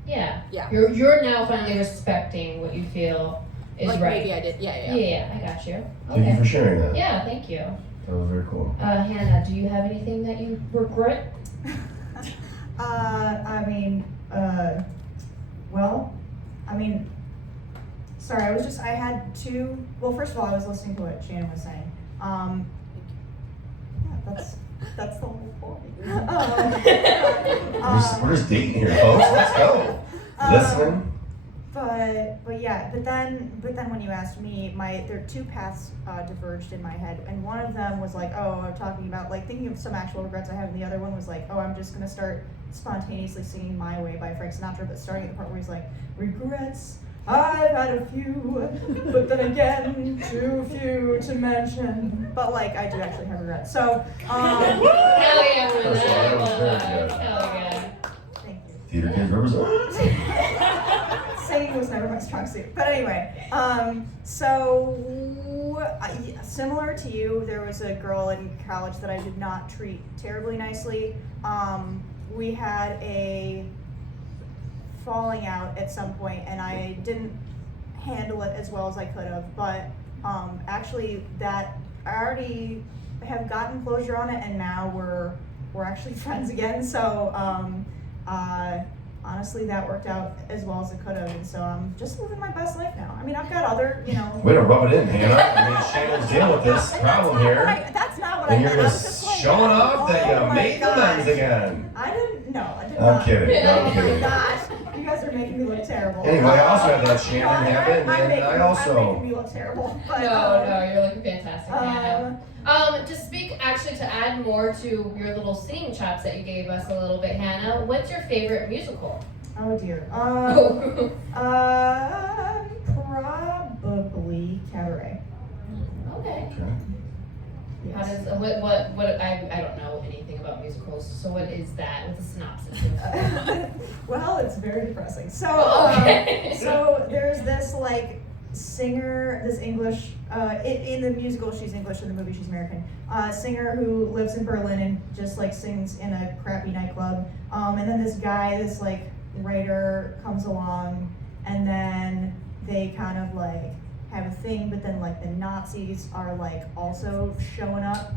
Yeah. Yeah. You're now finally respecting what you feel is like right. maybe I did. Yeah. Yeah, I got you. Thank you for sharing that. Yeah, thank you. That was very cool. Hannah, do you have anything that you regret? Sorry, I had two, well, first of all, I was listening to what Shannon was saying. Yeah, that's the whole point. We're just dating here, folks. Let's go. Listening. But then when you asked me, there two paths diverged in my head, and one of them was like, oh, I'm talking about like thinking of some actual regrets I have, and the other one was like, oh, I'm just gonna start spontaneously singing "My Way" by Frank Sinatra, but starting at the part where he's like, regrets, I've had a few, but then again, too few to mention. But like, I do actually have regrets. So, Hell yeah, for First of all, that was very that. good. Hell yeah. thank you. Theater kids represent. Singing was never my strong suit. But anyway, similar to you, there was a girl in college that I did not treat terribly nicely. We had a falling out at some point, and I didn't handle it as well as I could have. But actually, that I already have gotten closure on it, and now we're actually friends again. So honestly, that worked out as well as it could have, and so I'm just living my best life now. I mean, I've got other, Way to rub it in, Hannah. I mean, Shannon's dealing with this problem here. That's not what And I you're meant. I was just just like, showing off that oh you my made the gosh. amends again. I did I'm not. kidding. No, I'm Oh kidding. my gosh, you guys are making me look terrible. Anyway, I also had that Shannon No, happen, and I'm I making me look terrible. But, No, you're looking fantastic, Hannah. uh, To speak, actually, to add more to your little singing chops that you gave us a little bit, Hannah, what's your favorite musical? oh dear. Probably Cabaret. Okay. Okay. How does what I don't know anything about musicals. So what is that? What's a synopsis of that? Well, it's very depressing. So, Okay. so there's this like singer, this English, in the musical she's English, in the movie she's American, singer who lives in Berlin and just like sings in a crappy nightclub. And then this guy, this like writer comes along, and then they kind of like have a thing, but then like the Nazis are like also showing up,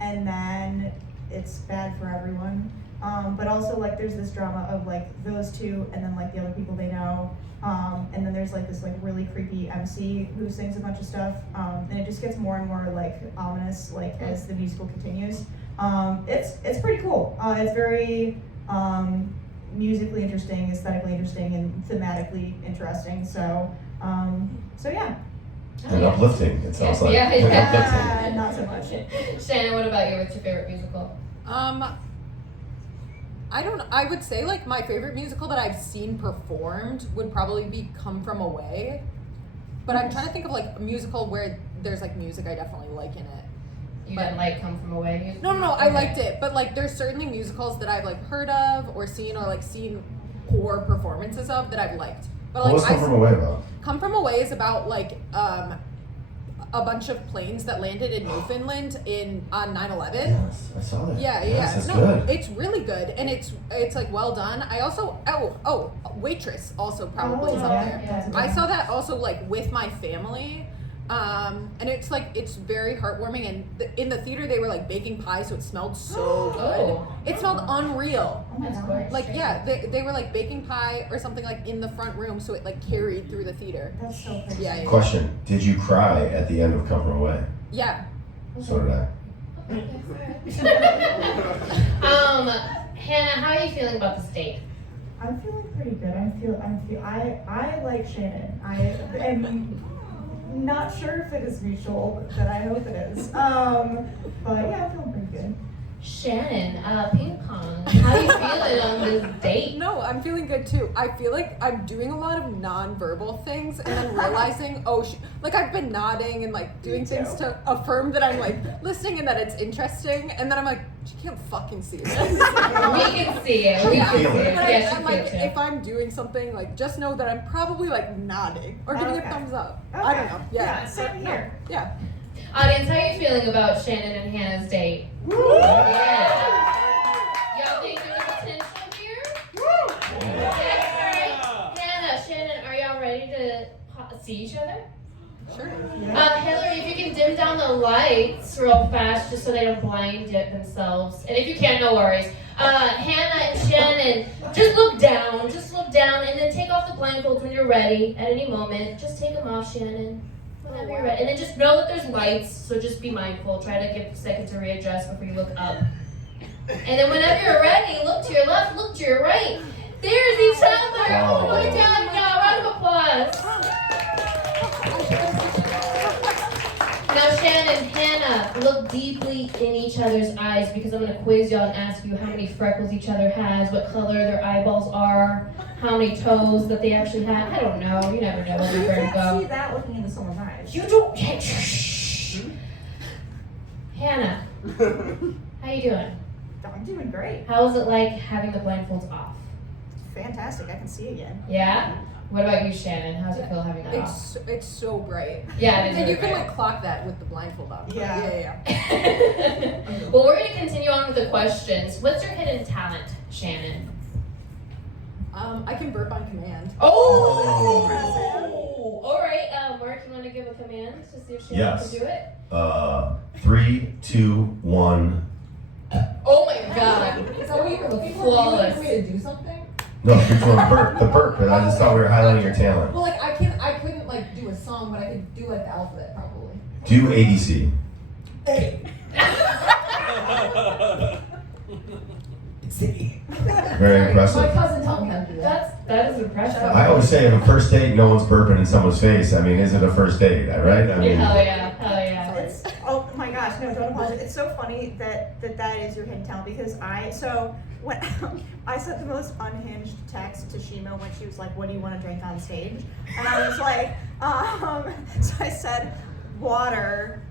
and then it's bad for everyone. But also like there's this drama of like those two and then like the other people they know. And then there's like this like really creepy MC who sings a bunch of stuff. And it just gets more and more like ominous like as the musical continues. It's pretty cool. It's very musically interesting, aesthetically interesting, and thematically interesting. So yeah. And uplifting, it sounds like. Yeah, Uplifting. Not so much. Shannon, what about you? What's your favorite musical? I don't know. I would say like my favorite musical that I've seen performed would probably be Come From Away. But I'm trying to think of like a musical where there's like music I definitely like in it. You didn't like Come From Away music? No, I liked it. But like there's certainly musicals that I've like heard of or seen poor performances of that I've liked. But like What's Come From Away about? Come From Away is about like a bunch of planes that landed in Newfoundland on 9/11. Yes, I saw that. Yeah. Yes, that's No, good. it's really good, and it's like well done. I also Waitress also probably is up there. Yeah. I saw that also like with my family, and it's very heartwarming. And in the theater they were like baking pie, so it smelled so good. It smelled unreal. Oh my gosh. Like yeah, they were like baking pie or something like in the front room, so it like carried through the theater. That's so crazy. Yeah. Question: did you cry at the end of Come From Away? Yeah. So did I. Hannah, how are you feeling about this date? I'm feeling pretty good. I like Shannon. I am not sure if it is mutual, but I hope it is. But yeah, I'm feeling pretty good. Shannon, ping pong. How are you feeling on this date? No, I'm feeling good too. I feel like I'm doing a lot of non-verbal things and then realizing, like I've been nodding and like doing things to affirm that I'm like listening and that it's interesting. And then I'm like, she can't fucking see this. We can see it. We can see it. But Yes, I'm you like, can too. if I'm doing something, like just know that I'm probably like nodding or giving a thumbs up. Okay. I don't know. Yeah. Same here. Yeah. Audience, how are you feeling about Shannon and Hannah's date? Yeah. Y'all think there's potential here? Yeah. Hannah, Shannon, are y'all ready to see each other? Sure. Hillary, if you can dim down the lights real fast just so they don't blind themselves. And if you can, no worries. Hannah and Shannon, just look down, and then take off the blindfolds when you're ready at any moment. Just take them off, Shannon. Whenever you're ready. And then just know that there's lights, so just be mindful. Try to give a second to readjust before you look up. And then whenever you're ready, look to your left, look to your right. There's each other. Oh my God, y'all, round of applause. Now, Shannon, Hannah, look deeply in each other's eyes because I'm going to quiz y'all and ask you how many freckles each other has, what color their eyeballs are, how many toes that they actually have. I don't know. You never know where You you're going to can't go. see that looking into someone's eyes. You don't. Shh. Hannah, how you doing? I'm doing great. How is it like having the blindfolds off? Fantastic. I can see again. Yeah? What about you, Shannon? How's it feel having that off? It's so bright. Yeah, it is And really you can bright. like clock that with the blindfold on. Yeah. Well, we're going to continue on with the questions. What's your hidden talent, Shannon? I can burp on command. Oh! All right, Mark, you want to give a command to see if Shannon Yes. can do it? 3, 2, 1. Oh my God! Is that what you were looking for? Flawless. Were you looking for me to do something? No, 3, 2, 1, burp. The burp, but I just thought we were highlighting your talent. Well, like I couldn't like do a song, but I could do like the alphabet probably. Do ADC. Very My impressive. cousin taught me how to do that. That is impressive. I always say if a first date, no one's burping in someone's face. I mean, is it a first date, right? I mean, Hell yeah, hell yeah. It's, oh my gosh, no, don't apologize. It's so funny that is your hidden talent because when I sent the most unhinged text to Shima when she was like, "What do you want to drink on stage?" And I was like, so I said, water,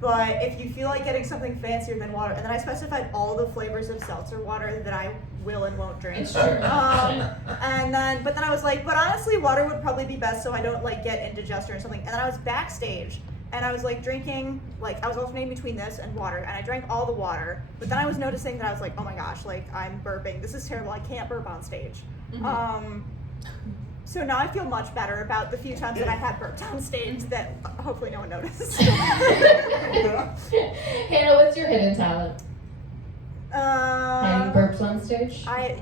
But if you feel like getting something fancier than water, and then I specified all the flavors of seltzer water that I will and won't drink. It's true. But then I was like, but honestly, water would probably be best so I don't like get indigestion or something. And then I was backstage and I was like drinking, like I was alternating between this and water, and I drank all the water. But then I was noticing that I was like, oh my gosh, like I'm burping. This is terrible. I can't burp on stage. So now I feel much better about the few times that I have burped on stage that hopefully no one noticed. Hannah, what's your hidden talent? Hiding burps on stage? I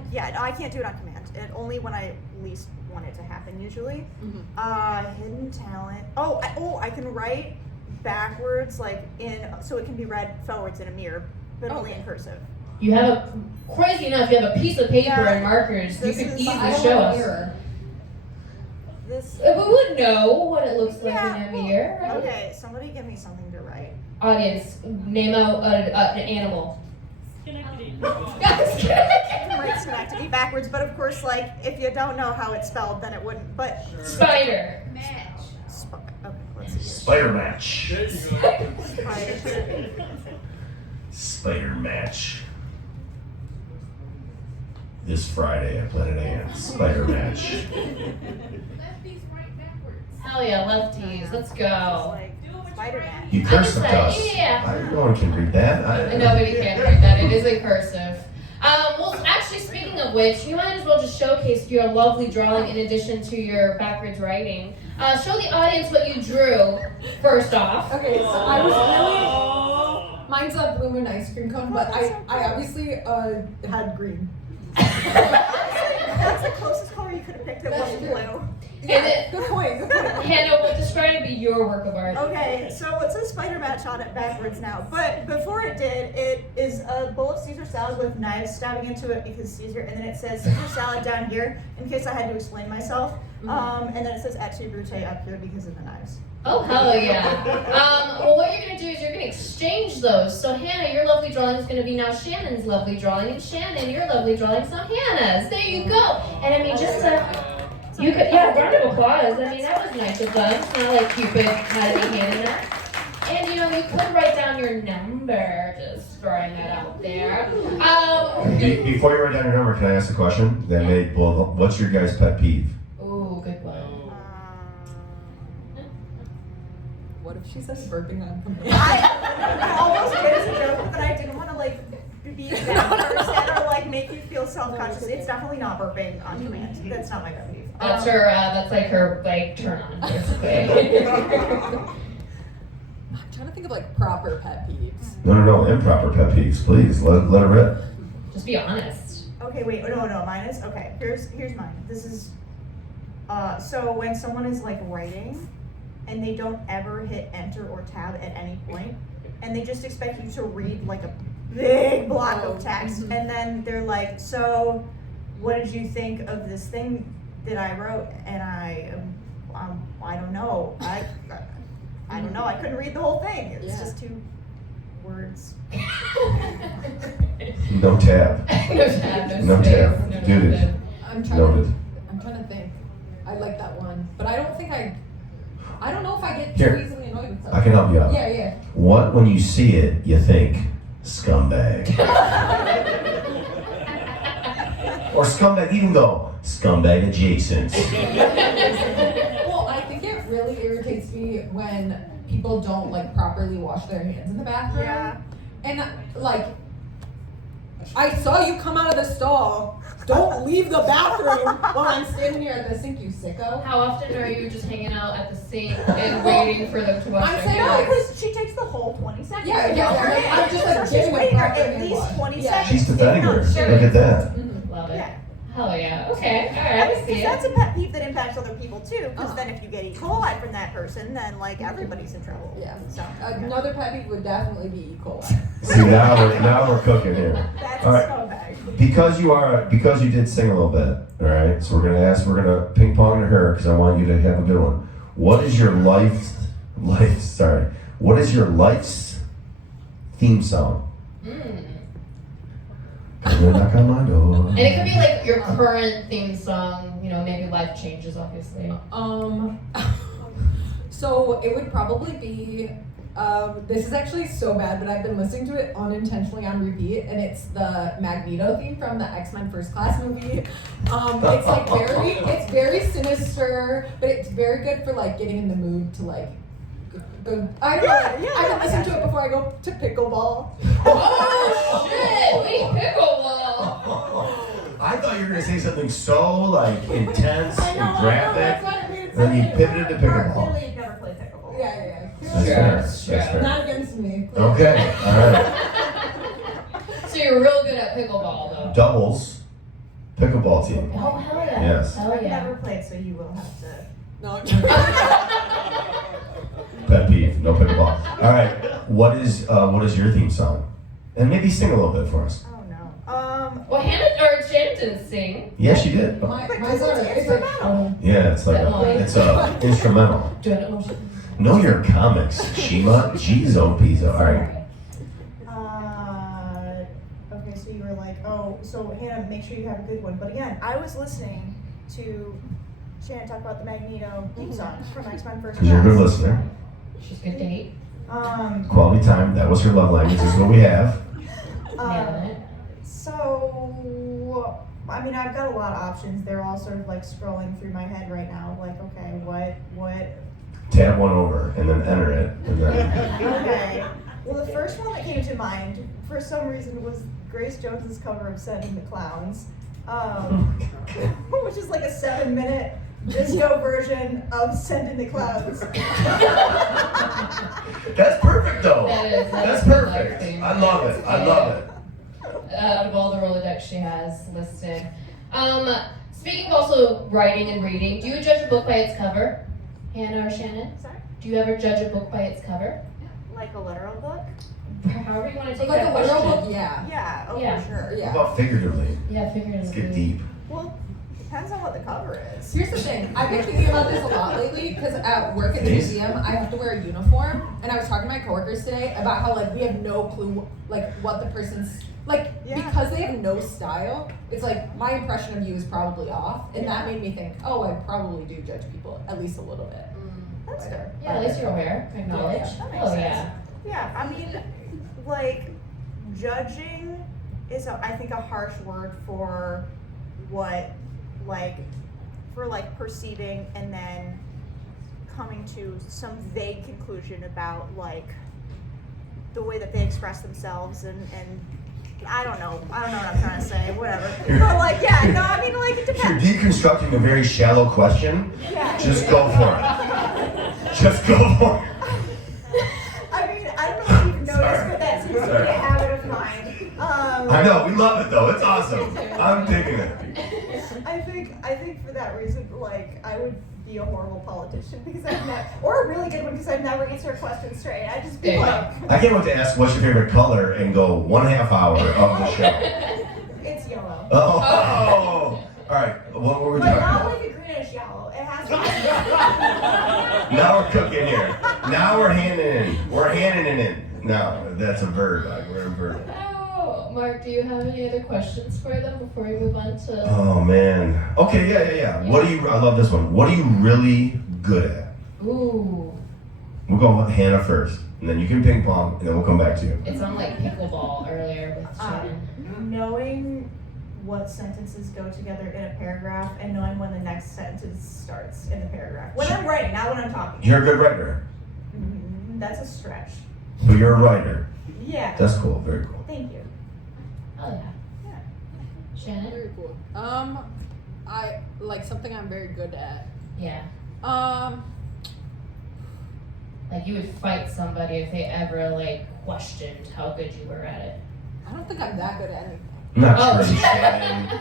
can't do it on command. Only when I least want it to happen usually. Hidden talent. I can write backwards, like so it can be read forwards in a mirror, but only in cursive. You have crazy enough. You have a piece of paper and markers. You could easily show us. We would know what it looks like in a mirror. Right? Okay, somebody give me something to write. Audience, name out an animal. Schenectady. I can write Schenectady backwards, but of course, like if you don't know how it's spelled, then it wouldn't. But Spider. okay, let's see. Spider match. There you go. Spider match. This Friday at Planet A. Spider match. Hell yeah, lefties. Let's go. Like Spider-Man. You cursive I us. just said, yeah. No one can read that. Nobody can read that. It is in cursive. Well, actually, speaking of which, you might as well just showcase your lovely drawing in addition to your backwards writing. Show the audience what you drew, first off. Okay, so I was really. Mine's a blue moon ice cream cone, but I obviously had green. That's the closest color you could have picked. It That's wasn't true. blue. Yeah, good point. Hannah, will describe to be your work of art. Okay, so it says spider match on it backwards now, but before it did, it is a bowl of Caesar salad with knives stabbing into it because Caesar, and then it says Caesar salad down here in case I had to explain myself, and then it says Ecce Brute up here because of the knives. Oh, hell yeah. Well, what you're going to do is you're going to exchange those. So, Hannah, your lovely drawing is going to be now Shannon's lovely drawing, and Shannon, your lovely drawing is now Hannah's. There you go. And I mean, just you could, round of applause. I mean, that was nice of them. It's not like Cupid had any hand in that. And, you could write down your number, just throwing that out there. Before you write down your number, can I ask a question? What's your guys' pet peeve? Ooh, good one. What if she says burping on command? I almost did as a joke, but then I didn't want to be a bad person or make you feel self-conscious. It's definitely not burping on command. That's not my pet peeve. That's her, that's her, turn on, basically. I'm trying to think of proper pet peeves. No, improper pet peeves, please. Let it rip. Just be honest. Okay, wait. No, mine is okay. Here's mine. This is so when someone is writing and they don't ever hit enter or tab at any point, and they just expect you to read a big block of text, and then they're like, so what did you think of this thing that I wrote? And I don't know. I don't know. I couldn't read the whole thing. It's just 2 words. No tab. No tab. Dude. I'm trying to think. I like that one, but I don't know if I get too easily annoyed with stuff. I can help you out. Yeah. What, when you see it, you think scumbag? Or scumbag, even go scumbag adjacent. Well, I think it really irritates me when people don't properly wash their hands in the bathroom. Yeah. And I saw you come out of the stall. Don't leave the bathroom while I'm standing here at the sink, you sicko. How often are you just hanging out at the sink and waiting for them to wash I'm their saying hands? Because she takes the whole 20 seconds. Yeah. I'm just She's giving waiting a for proper at hand least wash. 20 Yeah. seconds. She's defending her. Sure. Look at that. Love it. Yeah. Hell yeah. Okay. All right. I see Because it. that's a pet peeve that impacts other people too. Because then if you get E. coli from that person, then everybody's in trouble. Yeah. So Another pet peeve would definitely be E. coli. See, now we're cooking here. that's All a right. scumbag. Because you did sing a little bit, all right? So we're gonna ping pong to her because I want you to have a good one. What is your what is your life's theme song? Come and knock on my door. And it could be your current theme song, maybe life changes, obviously. So it would probably be This is actually so bad, but I've been listening to it unintentionally on repeat, and it's the Magneto theme from the X-Men First Class movie. It's like it's very sinister, but it's very good for like getting in the mood to like go. I don't know. I've been listening to it before I go to pickleball. Oh shit! Wait, pickleball. I thought you were gonna say something so like intense I know, and that's graphic, what I mean. then you pivoted to pickleball. Clearly, you've never played pickleball. Yeah. That's fair. That's Sure. fair. Not against me. Okay, all right. So you're real good at pickleball, though. Doubles, pickleball team. Oh hell yeah! Yes. Hell I've yeah! never played, so you will have to. No. Pet peeve, no pickleball. All right, what is your theme song? And maybe sing a little bit for us. Oh no. Well, Hannah or Shannon didn't sing. Yeah, she did. Mine's alright. It's like, Yeah, it's like it's a instrumental. Do it emotion. Know your comics, Shima. Jeez, oh, pizza. All right. Okay, so you were like, oh, so Hannah, make sure you have a good one. But again, I was listening to Shannon talk about the Magneto theme song from X-Men First Because you're a good Class. listener. She's good date. Quality time. That was her love language. This is what we have. So, I mean, I've got a lot of options. They're all sort of like scrolling through my head right now. Like, okay, what? Tab one over and then enter it, and then Okay. Well, the first one that came to mind, for some reason, was Grace Jones's cover of "Sending the Clowns," which is like a 7-minute disco version of "Sending the Clowns." that's perfect though. That's That's a good perfect. theme. I love it. I love it. Out of all the Rolodex she has listed. Speaking of also writing and reading, do you judge a book by its cover, Hannah or Shannon? Sorry? Do you ever judge a book by its cover? Like a literal book? However you want to take like that a literal question. book, yeah. Yeah, oh Yeah. for sure. What Yeah. about figuratively? Yeah, figuratively. Let's get deep. Well, depends on what the cover is. Here's the thing. I've been thinking about this a lot lately because at work at the museum, I have to wear a uniform, and I was talking to my coworkers today about how like we have no clue like what the person's like because they have no style. It's like my impression of you is probably off, and that made me think, oh, I probably do judge people at least a little bit. That's fair. Yeah, at least you're aware. Acknowledge. That makes Oh sense. yeah. Yeah, I mean, like, judging is, I think, a harsh word for what, like, perceiving and then coming to some vague conclusion about, like, the way that they express themselves and I don't know what I'm trying to say, whatever. But, like, yeah, no, I mean, like, it If you're depends. deconstructing a very shallow question, Yeah. just go for it. Just go for it. I mean, I don't know if you've noticed, Sorry. but that seems to be Sorry. a habit of mine. I know, we love it though. It's awesome. I'm digging it. I think for that reason, like, I would be a horrible politician because I've never, or a really good one because I'd never answer a question straight. I'd just be There you like, I can't wait to ask what's your favorite color and go 1/2 hour of the show. it's yellow. Oh, all right. What were we But talking not about? like a greenish yellow. It has to be. Now we're cooking here. Now we're handing in. We're handing it in. Now that's a verb. We're in verb. Oh, Mark, do you have any other questions for them before we move on to? Oh man. Okay, yeah. What do you? I love this one. What are you really good at? Ooh, We'll go with Hannah first, and then you can ping pong, and then we'll come back to you. it sounded like pickleball earlier with Shannon. Knowing what sentences go together in a paragraph and knowing when the next sentence starts in the paragraph. When I'm writing, not when I'm talking. You're a good writer, That's a stretch. but you're a writer. Yeah. That's cool. Very cool. Thank you. Oh yeah. Shannon? Very cool. I like something I'm very good at. Yeah. I Like you would fight somebody if they ever like questioned how good you were at it. don't think I'm that good at anything. Not Oh. true, Shannon.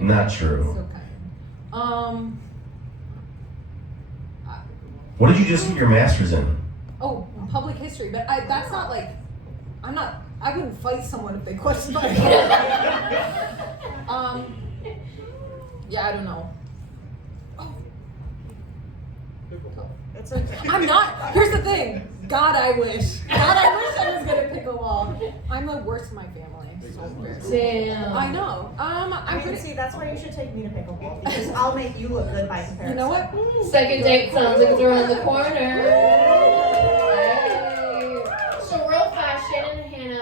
Not true. So kind. What did you just get your master's in? Oh, public history, but that's not like, I wouldn't fight someone if they questioned my yeah, I don't know. It's okay. I'm not, here's the thing, God, I wish I was good at pickleball. I'm the worst in my family. So embarrassing. Damn. I know. I'm I can pretty, see that's why you should take me to pickleball because I'll make you look good by comparison. you know what? Second date sounds like it's around the corner.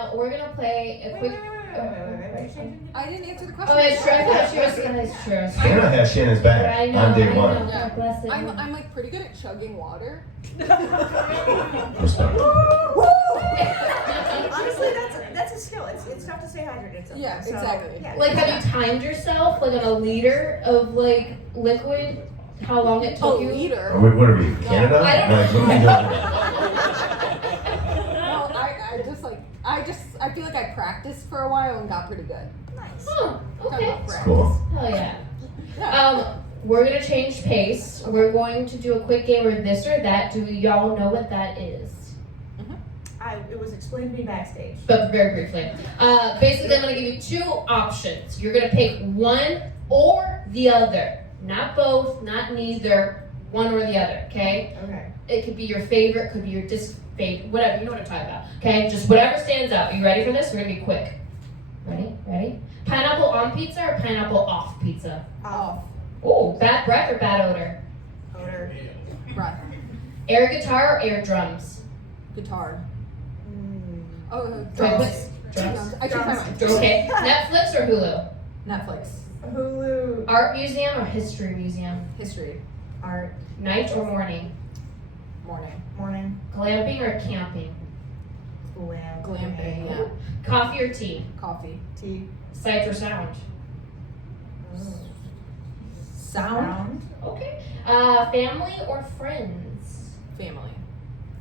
Now we're gonna play a Wait, quick. wait. I didn't answer the question. Oh, that's true. I thought she was. That's true. Hannah has Shannon's I back know. on day I know. one. Yeah. Bless it. I'm like pretty good at chugging water. Respect. Honestly, that's a skill. It's tough to stay hydrated. Sometimes, Yeah, so, exactly. yeah. Like, have you timed yourself, like, on a liter of, like, liquid? How long it took A you? liter. What are we, Canada? I don't Like, what are we doing? No, I feel like I practiced for a while and got pretty good. Nice. Oh, Talking okay. about practice. Cool. Hell yeah. Yeah. We're gonna change pace. We're going to do a quick game of this or that. Do y'all know what that is? It was explained to me backstage. But very briefly. Basically, I'm gonna give you two options. You're gonna pick one or the other. Not both, not neither, one or the other, okay? Okay. It could be your favorite, could be your disfavorite, whatever, you know what I'm talking about. Okay, just whatever stands out. Are you ready for this? We're gonna be quick. Ready? Pineapple on pizza or pineapple off pizza? Off. Oh, bad breath or bad odor? Odor. Breath. Air guitar or air drums? Guitar. Mm. Oh, Drums. drums. I changed my mind. Okay, Netflix or Hulu? Netflix. Hulu. Art museum or history museum? History. Art. Night or morning? Morning. Morning. Glamping or camping? Glamping. Yeah. Coffee or tea? Coffee. Tea. Sights or sound? Sound. Okay. Family or friends? Family.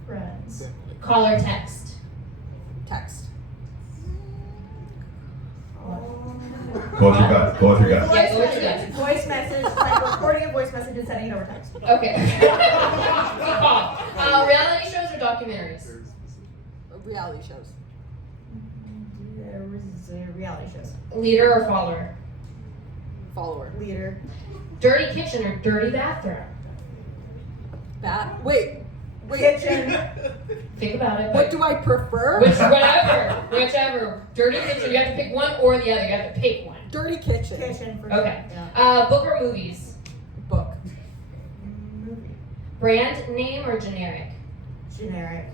Friends. Call or text? Text. Go with your gut. Go with your gut. Yeah, go with your gut. Voice message. Like recording a voice message and sending it over text. Okay. Good call. Reality shows or documentaries? Reality shows. Reality shows. Leader or follower? Follower. Leader. Dirty kitchen or dirty bathroom? Wait. Kitchen. Think about it. What do I prefer? Whichever. Dirty kitchen. You have to pick one or the other. You have to pick one. Dirty kitchen. Kitchen for Okay. sure. Yeah. Book or movies? Book. Movie. Brand name or generic? Generic.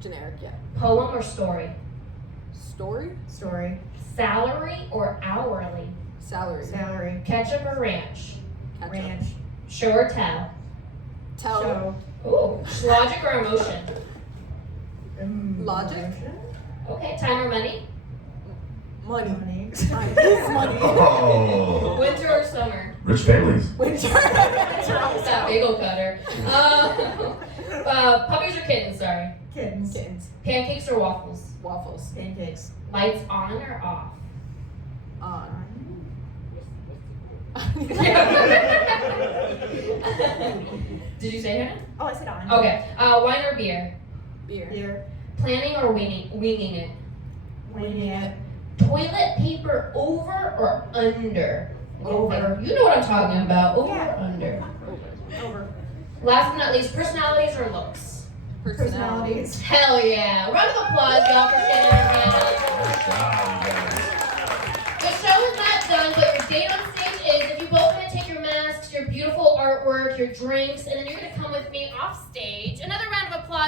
Generic. Yeah. Poem or story? Story. Story. Salary or hourly? Salary. Salary. Ketchup or ranch? Ketchup. Ranch. Show or tell? Tell. Show. Ooh. Logic or emotion? Logic. Emotion. Okay. Time or money? Money. Money. Money. Oh. Winter or summer? Rich families. Winter. That bagel cutter. Puppies or kittens? Sorry. Kittens. Kittens. Pancakes or waffles? Waffles. Pancakes. Lights on or off? On. Did you say Hannah? Oh, I said on. Okay. Wine or beer? Beer. Beer. Planning or winging it? Winging it. Toilet paper over or under? Over. You know what I'm talking about. Over Yeah. or under? Over. Last but not least, personalities or looks? Personalities. Hell yeah. Round of applause, y'all, for Shannon and Hannah. Nice job, you guys. The show is not done, but your date on stage is. If you both want to take your masks, your beautiful artwork, your drinks, and then you're going to come with me off stage. Another round of applause.